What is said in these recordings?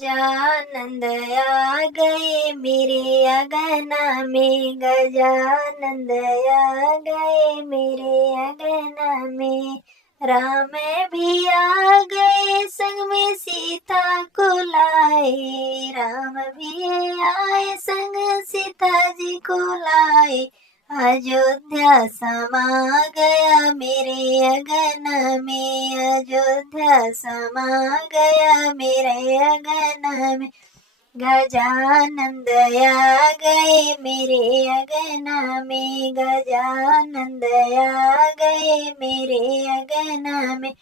गजानंद आ गए मेरे अगना में, गजानंद आ गए मेरे अगना में। राम भी आ गए संग में सीता को लाए, राम भी आए संग सीता जी को लाए। अयोध्या समा गया मेरे अगना में, अयोध्या समा गया मेरे अगना में। गजानंद आ गए मेरे अगना में, गजानंद आ गए मेरे अगना में।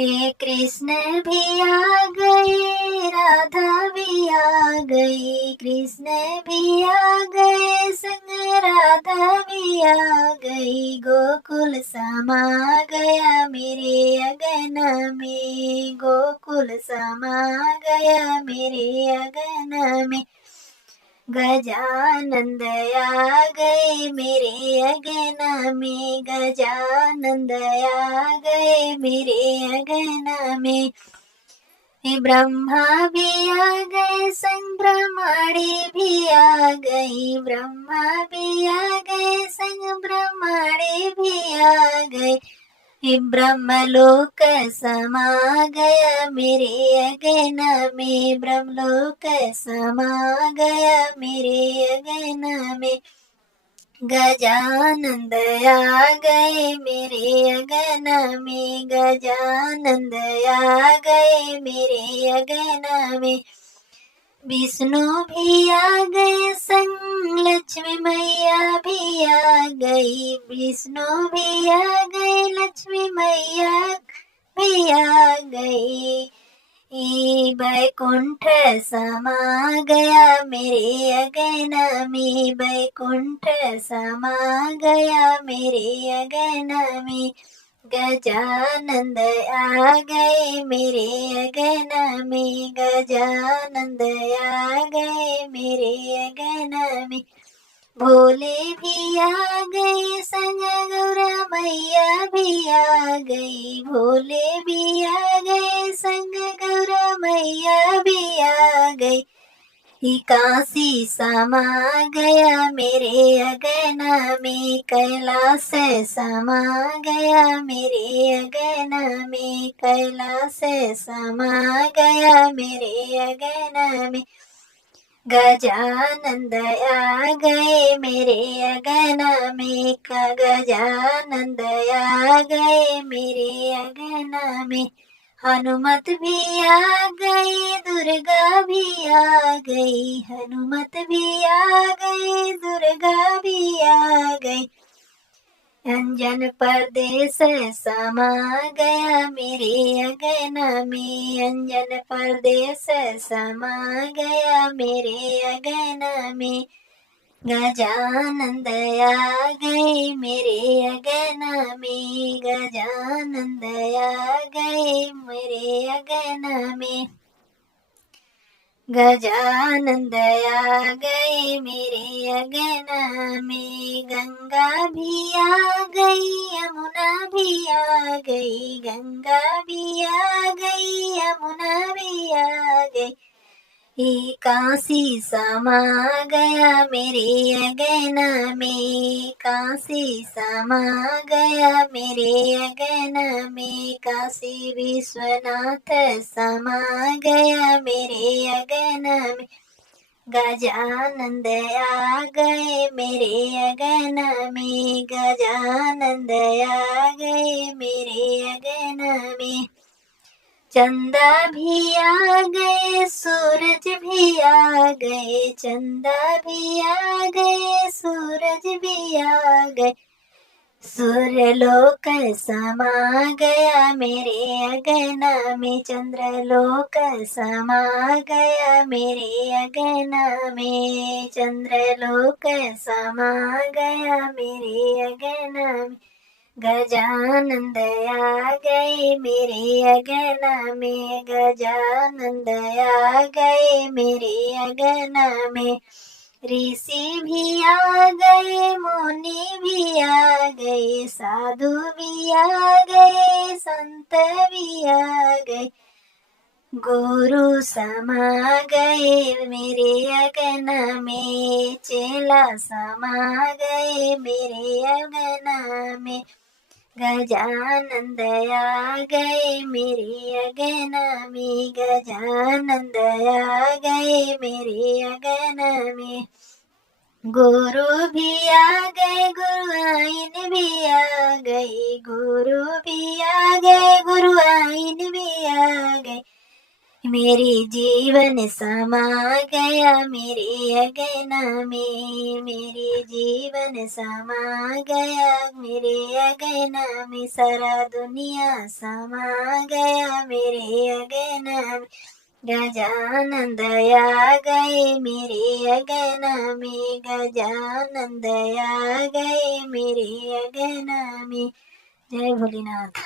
हे कृष्ण भी आ गए, राधा भी आ गई, कृष्ण भी आ गए संग राधा भी आ गई। गोकुल समा गया मेरे अगना में, गोकुल समा गया मेरे अगना में। गजानंद आ गए मेरे अगना में, गजानंद आ गए मेरे अगना में। ब्रह्मा भी आ गए संग ब्रह्माणी भी आ गई, ब्रह्मा भी आ गए संग ब्रह्माणी भी आ गए। ब्रह्मलोक समा गया मेरे अगना में, ब्रह्मलोक समा गया मेरे अगना में। गजानंद आ गए मेरे अगना में, गजानंद आ गए मेरे अगना में। विष्णु भी आ गए संग लक्ष्मी मैया भी आ गई, विष्णु भी आ गए लक्ष्मी मैया भी आ गई। बैकुंठ समा गया मेरे अगना में, बैकुंठ समा गया मेरे अगना में। गजानंद आ गए मेरे अगना में, गजानंद आ गए मेरे अगना में। भोले भी आ गए संग गौरा मैया भी आ गई, भोले भी आ गए संग गौरा मैया भी आ गई। काशी समा गया मेरे अगना में, कैलाश समा गया मेरे अगना में, कैलाश समा गया मेरे अगना में। गजानंद आ गए मेरे अगना में, गजानंद आ गए मेरे अगना में। हनुमत भी आ गई, दुर्गा भी आ गई, हनुमत भी आ गई, दुर्गा भी आ गई। अंजन परदेश समा गया मेरे अगना में, अंजन परदेश समा गया मेरे अगना में। गजानंद आ गए मेरे अगना में, गजानंद आ गए मेरे अगना में। गजानंद आ गए मेरे अगना में। गंगा भी आ गई, यमुना भी आ गई, गंगा भी आ गई, यमुना भी आ गई। काशी समा गया मेरे अगना में, काशी समा गया मेरे अगना में। काशी विश्वनाथ समा गया मेरे अगना में। गजानंद आ गए मेरे अगना में, गजानंद आ गए मेरे अगना में। चंदा भी आ गए, सूरज भी आ गए, चंदा भी आ गए, सूरज भी आ गए। सूर्यलोक समा गया मेरे अगना में, चंद्रलोक समा गया मेरे अगना में, चंद्रलोक समा गया मेरे अगना में। गजानंद आ गए मेरे अगना में, गजानंद आ गए मेरे अगना में। ऋषि भी आ गए, मुनि भी आ गए, साधु भी आ गए, संत भी आ गए। गुरु समा गए मेरे अगन में, चेला समा गए मेरे अगन में, गजानंद आ गए मेरे अगन में, गजानंद आ गए मेरे अगन में। गुरु भी आ गए, गुरु आइन भी आ गई, गुरु भी आ गए, गुरु आइन भी आ गए, मेरे जीवन समा गया मेरे अगन में, मेरे जीवन समा गया मेरे अगन में, सारा दुनिया समा गया मेरे अगन में, गजानंद आ गए मेरे अगन में, गजानंद आ गए मेरे अगन में। जय भोलेनाथ।